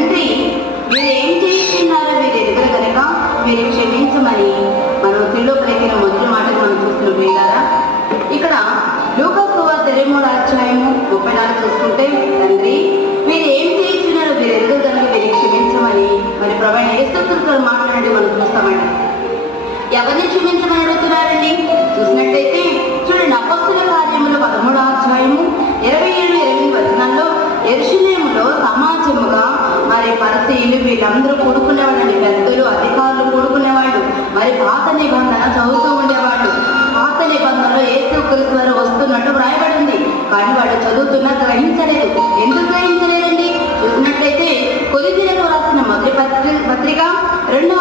తండ్రి మీరు ఏం చేస్తున్నారో మీరు ఎదుగురు కనుక మీరు క్షమించమని మనం తిరులోపలికిన మొదటి మాటకు మనం చూస్తున్నాం ప్రియులారా. ఇక్కడ లూకా సువార్త 23:34 చూసుకుంటే, తండ్రి మీరు ఏం చేస్తున్నారో మీరు ఎదుగురు కనుక మీరు క్షమించమని మరి ప్రభువైన యేసుక్రీస్తు మాట్లాడి మనం చూస్తామండి. ఎవరిని క్షమించమని అడుగుతున్నారండి? చూసినట్టయితే చూడండి, అపొస్తలుల కార్యములు 13:27-28 యెరూషలేములో సమాజముగా మరి పరిసయ్యులు వీళ్ళందరూ కూడుకునేవాళ్ళండి. పెద్దలు, అధికారులు కూడుకునేవాళ్ళు. మరి పాత నిబంధన చదువుతూ ఉండేవాళ్ళు. పాత నిబంధనలో యేసుక్రీస్తు వారు వస్తున్నట్టు వ్రాయబడింది. కానీ వాళ్ళు చదువుతున్నా గ్రహించలేదు. ఎందుకు గ్రహించలేదండి? చూసినట్లయితే కొరింథీయులకు రాసిన మొదటి పత్రిక 2వ